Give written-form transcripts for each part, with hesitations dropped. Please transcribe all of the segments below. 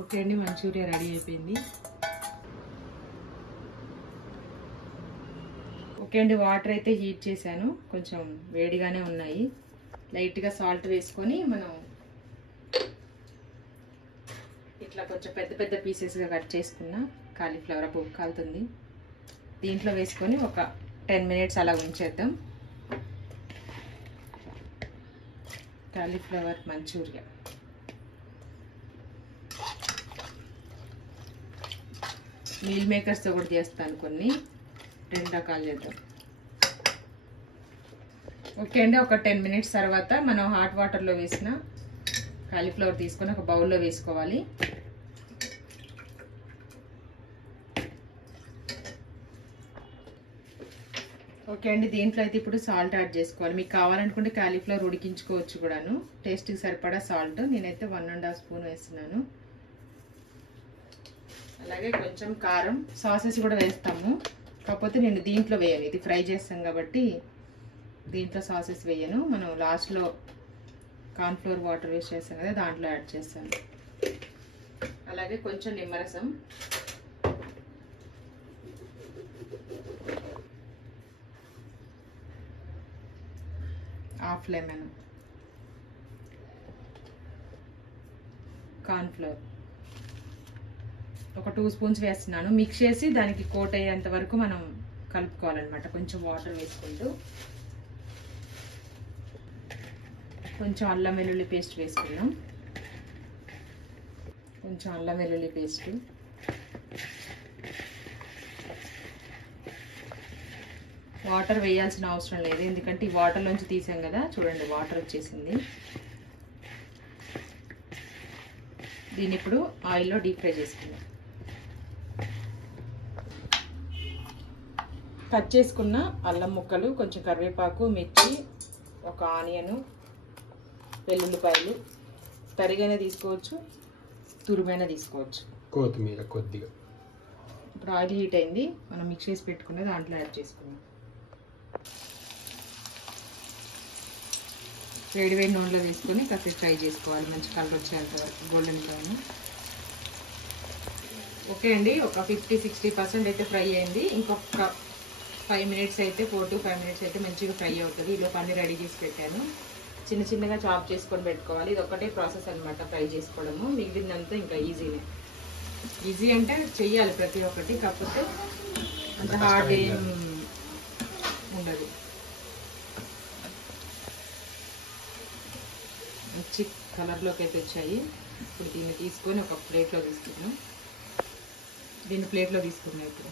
Okay అండి, Manchuria ready అయిపోయింది. Okay అండి, వాటర్ అయితే హీట్ చేశాను, కొంచెం వేడిగానే ఉన్నాయి. లైట్గా సాల్ట్ వేసుకొని మనం ఇట్లా కొంచెం పెద్ద పెద్ద పీసెస్గా కట్ చేసుకున్న కాలీఫ్లవర్ ఉప్పు కాలుతుంది, దీంట్లో వేసుకొని ఒక 10 minutes అలా ఉంచేద్దాం. Cauliflower Manchuria. మీల్ మేకర్స్తో కూడా చేస్తాను, కొన్ని 2 రకాలు చేద్దాం. ఓకే అండి, ఒక 10 minutes తర్వాత మనం హాట్ వాటర్లో వేసిన కాలీఫ్లవర్ తీసుకొని ఒక బౌల్లో వేసుకోవాలి. ఓకే అండి, దీంట్లో అయితే ఇప్పుడు సాల్ట్ యాడ్ చేసుకోవాలి. మీకు కావాలనుకుంటే కాలీఫ్లవర్ ఉడికించుకోవచ్చు కూడాను. టేస్ట్కి సరిపడా సాల్ట్ నేనైతే 1.5 స్పూన్ వేస్తున్నాను. అలాగే కొంచెం కారం, సాసెస్ కూడా వేస్తాము, కాకపోతే నేను దీంట్లో వేయను, ఇది ఫ్రై చేస్తాం కాబట్టి దీంట్లో సాసెస్ వేయను. మనం లాస్ట్లో కార్న్ఫ్లోర్ వాటర్ వేస్ట్ చేస్తాం కదా, దాంట్లో యాడ్ చేస్తాను. అలాగే కొంచెం నిమ్మరసం, హాఫ్ లెమన్, కార్న్ఫ్లోర్ ఒక 2 స్పూన్స్ వేస్తున్నాను. మిక్స్ చేసి దానికి కోట్ అయ్యేంత వరకు మనం కలుపుకోవాలన్నమాట, కొంచెం వాటర్ వేసుకుంటూ. కొంచెం అల్లం వెల్లుల్లి పేస్ట్ వేసుకున్నాం, కొంచెం అల్లం వెల్లుల్లి పేస్ట్, వాటర్ వేయాల్సిన అవసరం లేదు, ఎందుకంటే ఈ వాటర్లోంచి తీసాం కదా, చూడండి వాటర్ వచ్చేసింది. దీన్ని ఇప్పుడు ఆయిల్లో డీప్ ఫ్రై చేసుకుందాం. కట్ చేసుకున్న అల్లం ముక్కలు, కొంచెం కరివేపాకు, మిర్చి, ఒక ఆనియను, వెల్లుల్లిపాయలు, తరిగైనా తీసుకోవచ్చు, తురుమైనా తీసుకోవచ్చు, కొత్తిమీర కొద్దిగా. ఇప్పుడు ఆయిల్ హీట్ అయింది, మనం మిక్స్ చేసి పెట్టుకున్న దాంట్లో యాడ్ చేసుకున్నాం. వేడి వేడి నూనెలో వేసుకొని కాసేపు ఫ్రై చేసుకోవాలి, మంచి కలర్ వచ్చేంత వరకు, గోల్డెన్ బ్రౌన్. ఓకే అండి, ఒక 50-60% అయితే ఫ్రై అయింది. ఇంకొక 5 minutes అయితే 4 to 5 minutes అయితే మంచిగా ఫ్రై అవుతుంది. ఇలా పన్నీర్ రెడీ చేసి పెట్టాను, చిన్న చిన్నగా చాప్ చేసుకొని పెట్టుకోవాలి. ఇది ఒక్కటే ప్రాసెస్ అనమాట ఫ్రై చేసుకోవడము, మిగిలిందంతా ఇంకా ఈజీనే. ఈజీ అంటే చెయ్యాలి ప్రతి ఒక్కటి, కాకపోతే అంత హార్డ్ ఏం ఉండదు. మంచి కలర్లోకి అయితే వచ్చాయి. ఇప్పుడు దీన్ని తీసుకొని ఒక ప్లేట్లో తీసుకున్నాం. దీన్ని ప్లేట్లో తీసుకున్నాం ఇప్పుడు.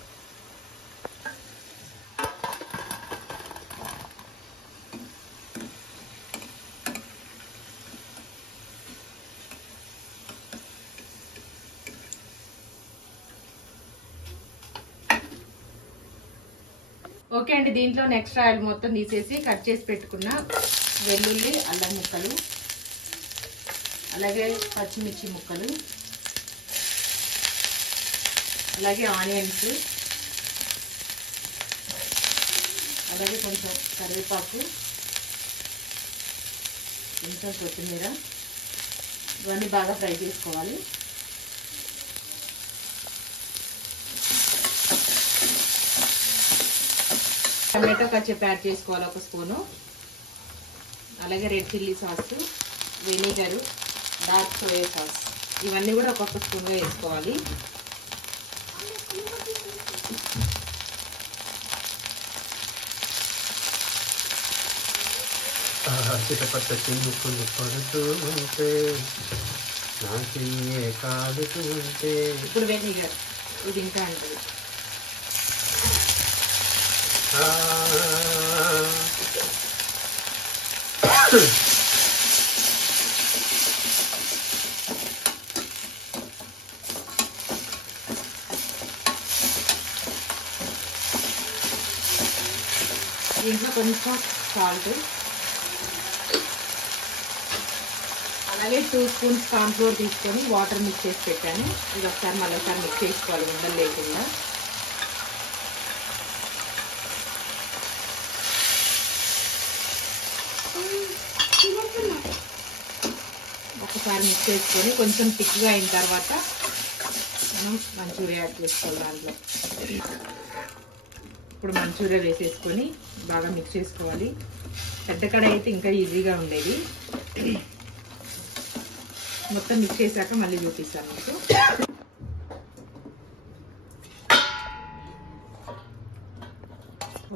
ఓకే అండి, దీంట్లో నెక్స్ట్ ఆయిల్ మొత్తం తీసేసి కట్ చేసి పెట్టుకున్న వెల్లుల్లి, అల్లం ముక్కలు, అలాగే పచ్చిమిర్చి ముక్కలు, అలాగే ఆనియన్స్, అలాగే కొంచెం కరివేపాకు, కొంచెం కొత్తిమీర, ఇవన్నీ బాగా ఫ్రై చేసుకోవాలి. టమాటో కచ్చప్ యాడ్ చేసుకోవాలి 1 స్పూను, అలాగే red chilli sauce, vinegar, dark soya sauce, ఇవన్నీ కూడా ఒక్కొక్క స్పూన్గా వేసుకోవాలి. చిటపట్ట చినుకులు పడుతూ ఉంటే నాకు కాలుతూ ఉంటే. ఇప్పుడు వెనిగర్, ఇది ఇంకా ఉంటుంది. దీంట్లో కొంచెం సాల్ట్, అలాగే 2 స్పూన్స్ కార్న్ఫ్లోర్ తీసుకొని వాటర్ మిక్స్ చేసి పెట్టాను. ఇది ఒకసారి మళ్ళీసారి మిక్స్ చేసుకోవాలి ఉండలు లేకుండా. ఒకసారి ఒకసారి మిక్స్ చేసుకొని కొంచెం థిక్గా అయిన తర్వాత మనం మంచూరియా యాడ్ చేసుకోవాలి. దాంట్లో ఇప్పుడు మంచూరియా వేసేసుకొని బాగా మిక్స్ చేసుకోవాలి. పెద్ద కడాయి అయితే ఇంకా ఈజీగా ఉండేది. మొత్తం మిక్స్ చేశాక మళ్ళీ చూపిస్తాను మీకు.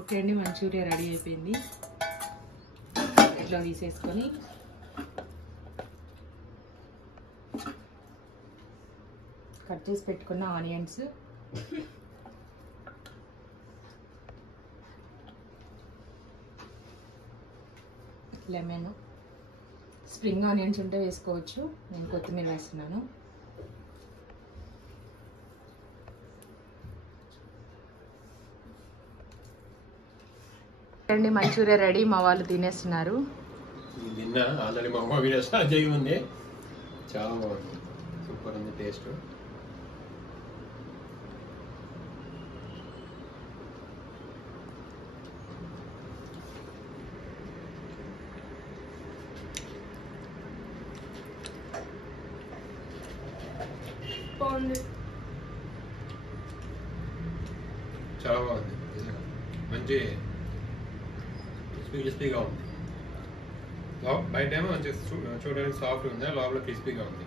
ఓకే అండి, మంచూరియా రెడీ అయిపోయింది. ఇట్లా తీసేసుకొని కట్ చేసి పెట్టుకున్న ఆనియన్స్, లెమన్, స్ప్రింగ్ ఆనియన్స్ ఉంటే వేసుకోవచ్చు, నేను కొత్తిమీర వేస్తున్నాను. అండి మంచూరియా రెడీ, మా వాళ్ళు తినేస్తున్నారు. నిన్న ఆల్రెడీ మా అమ్మ వీడియో స్టార్ట్ చేయి ఉంది. చాలా బాగుంది, సూపర్ ఉంది టేస్ట్. చాలా బాగుంది, మంచి క్రిస్పీగా ఉంది. బయట ఏమో మంచి చూడడానికి సాఫ్ట్ ఉంది, లోపల క్రిస్పీగా ఉంది.